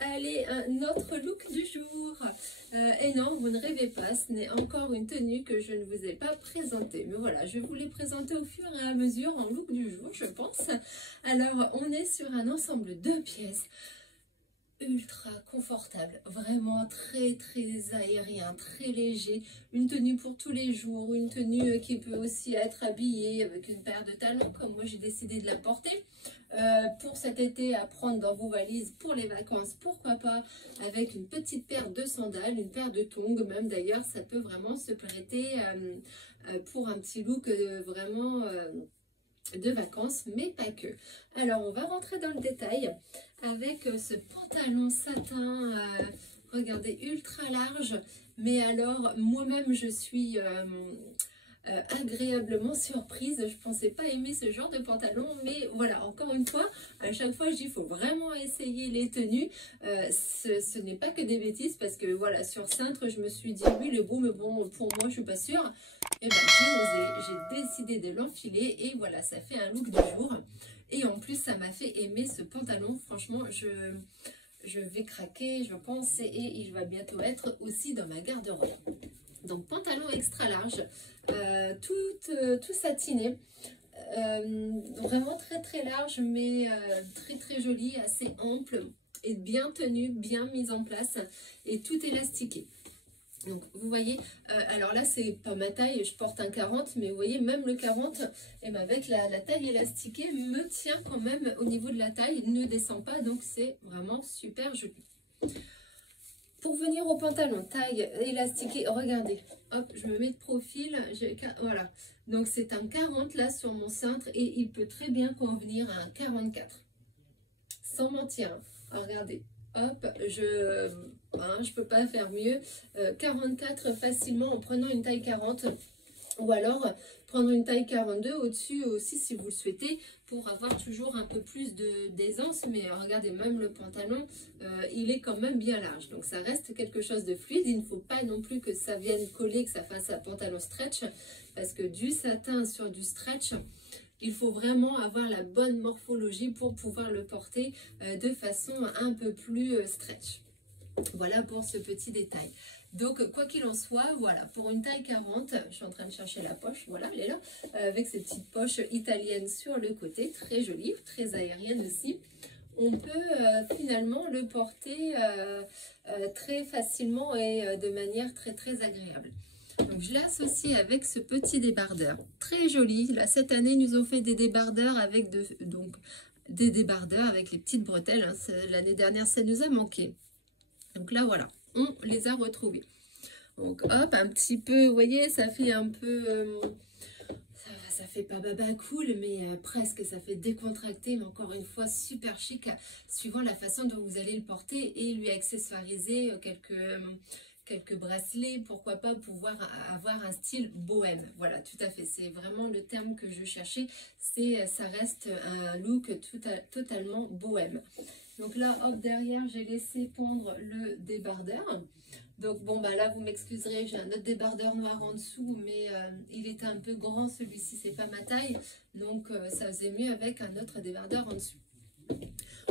Allez, un autre look du jour. Et non, vous ne rêvez pas, ce n'est encore une tenue que je ne vous ai pas présentée. Mais voilà, je vous l'ai présentée au fur et à mesure en look du jour, je pense. Alors, on est sur un ensemble de pièces ultra confortable, vraiment très aérien, très léger, une tenue pour tous les jours, une tenue qui peut aussi être habillée avec une paire de talons comme moi j'ai décidé de la porter pour cet été, à prendre dans vos valises pour les vacances, pourquoi pas avec une petite paire de sandales, une paire de tongs même d'ailleurs, ça peut vraiment se prêter pour un petit look vraiment de vacances, mais pas que. Alors on va rentrer dans le détail avec ce pantalon satin, regardez, ultra large, mais alors moi-même je suis agréablement surprise. Je pensais pas aimer ce genre de pantalon, mais voilà, encore une fois, à chaque fois je dis il faut vraiment essayer les tenues. Ce n'est pas que des bêtises, parce que voilà, sur cintre je me suis dit oui le beau, mais bon pour moi je suis pas sûre. Et ben j'ai osé, j'ai décidé de l'enfiler et voilà, ça fait un look du jour. Et en plus ça m'a fait aimer ce pantalon, franchement je vais craquer je pense, et il va bientôt être aussi dans ma garde-robe. Donc pantalon extra large, tout satiné, vraiment très large, mais très joli, assez ample et bien tenu, bien mise en place et tout élastiqué. Donc vous voyez, alors là c'est pas ma taille, je porte un 40, mais vous voyez même le 40, et ben avec la taille élastiquée me tient quand même au niveau de la taille, ne descend pas, donc c'est vraiment super joli. Pour venir au pantalon, taille élastiquée, regardez, hop, je me mets de profil, voilà. Donc c'est un 40 là sur mon cintre et il peut très bien convenir à un 44. Sans mentir, hein. Regardez, hop, je peux pas faire mieux. 44 facilement en prenant une taille 40. Ou alors prendre une taille 42 au-dessus aussi si vous le souhaitez, pour avoir toujours un peu plus d'aisance. Mais regardez, même le pantalon, il est quand même bien large. Donc ça reste quelque chose de fluide. Il ne faut pas non plus que ça vienne coller, que ça fasse un pantalon stretch. Parce que du satin sur du stretch, il faut vraiment avoir la bonne morphologie pour pouvoir le porter de façon un peu plus stretch. Voilà pour ce petit détail. Donc quoi qu'il en soit, voilà, pour une taille 40, je suis en train de chercher la poche, voilà, elle est là, avec ces petites poches italiennes sur le côté, très jolie, très aérienne aussi. On peut finalement le porter très facilement et de manière très agréable. Donc je l'ai associé avec ce petit débardeur, très joli. Là cette année, ils nous ont fait des débardeurs avec des débardeurs avec les petites bretelles, hein. L'année dernière, ça nous a manqué. Donc là, voilà, on les a retrouvés. Donc hop, un petit peu, vous voyez, ça fait un peu, ça fait pas baba cool, mais presque, ça fait décontracté, mais encore une fois, super chic, suivant la façon dont vous allez le porter et lui accessoiriser quelques bracelets, pourquoi pas pouvoir avoir un style bohème. Voilà, tout à fait, c'est vraiment le terme que je cherchais, ça reste un look totalement bohème. Donc là, hop, derrière, j'ai laissé pondre le débardeur. Donc bon, bah là, vous m'excuserez, j'ai un autre débardeur noir en dessous, mais il était un peu grand, celui-ci, c'est pas ma taille. Donc ça faisait mieux avec un autre débardeur en dessous.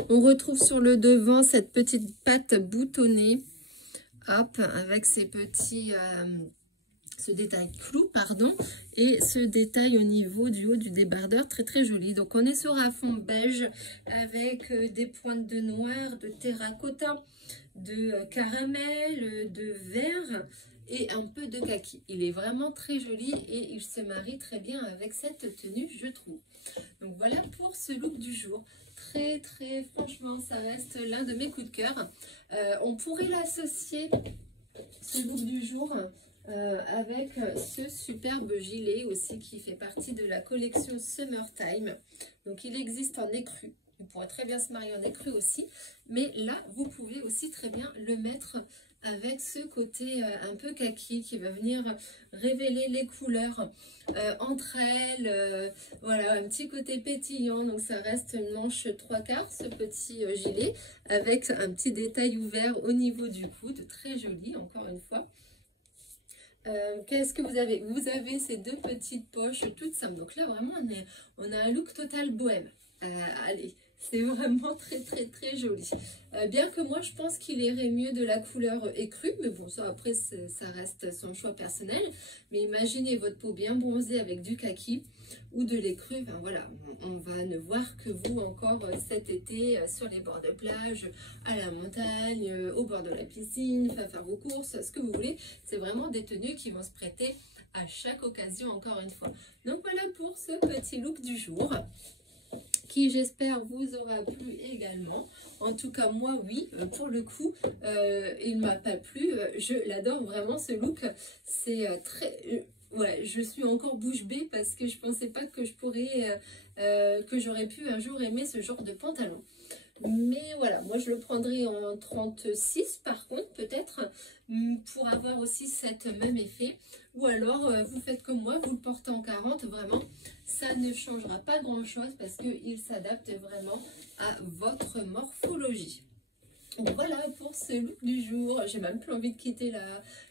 On retrouve sur le devant cette petite patte boutonnée. Hop, avec ces petits... ce détail clou, pardon, et ce détail au niveau du haut du débardeur, très joli. Donc on est sur un fond beige avec des pointes de noir, de terracotta, de caramel, de vert et un peu de kaki. Il est vraiment très joli et il se marie très bien avec cette tenue, je trouve. Donc voilà pour ce look du jour. Franchement, ça reste l'un de mes coups de cœur. On pourrait l'associer, ce look du jour, avec ce superbe gilet aussi qui fait partie de la collection Summertime. Donc il existe en écru, il pourrait très bien se marier en écru aussi, mais là vous pouvez aussi très bien le mettre avec ce côté un peu kaki qui va venir révéler les couleurs entre elles. Voilà, un petit côté pétillant, donc ça reste une manche 3/4, ce petit gilet, avec un petit détail ouvert au niveau du coude, très joli encore une fois. Qu'est-ce que vous avez? Vous avez ces deux petites poches toutes simples. Donc là, vraiment, on a un look total bohème. Allez, c'est vraiment très, très, très joli. Bien que moi, je pense qu'il irait mieux de la couleur écrue. Mais bon, ça, après, ça reste son choix personnel. Mais imaginez votre peau bien bronzée avec du kaki ou de l'écru. Ben voilà, on va ne voir que vous encore cet été sur les bords de plage, à la montagne, au bord de la piscine, faire vos courses, ce que vous voulez. C'est vraiment des tenues qui vont se prêter à chaque occasion, encore une fois. Donc voilà pour ce petit look du jour, qui j'espère vous aura plu également. En tout cas moi oui, pour le coup il m'a pas plu, je l'adore vraiment ce look, c'est très... ouais, je suis encore bouche bée parce que je pensais pas que je pourrais, que j'aurais pu un jour aimer ce genre de pantalon. Mais voilà, moi je le prendrai en 36 par contre, peut-être, pour avoir aussi cet même effet. Ou alors, vous faites comme moi, vous le portez en 40, vraiment, ça ne changera pas grand-chose parce qu'il s'adapte vraiment à votre morphologie. Voilà pour ce look du jour. J'ai même plus envie de quitter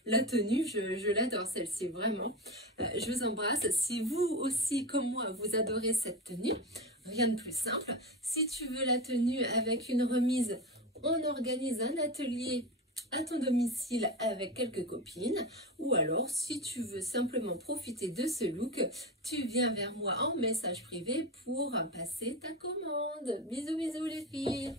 la tenue. Je l'adore celle-ci, vraiment. Je vous embrasse. Si vous aussi, comme moi, vous adorez cette tenue, rien de plus simple. Si tu veux la tenue avec une remise, on organise un atelier à ton domicile avec quelques copines. Ou alors, si tu veux simplement profiter de ce look, tu viens vers moi en message privé pour passer ta commande. Bisous, bisous les filles.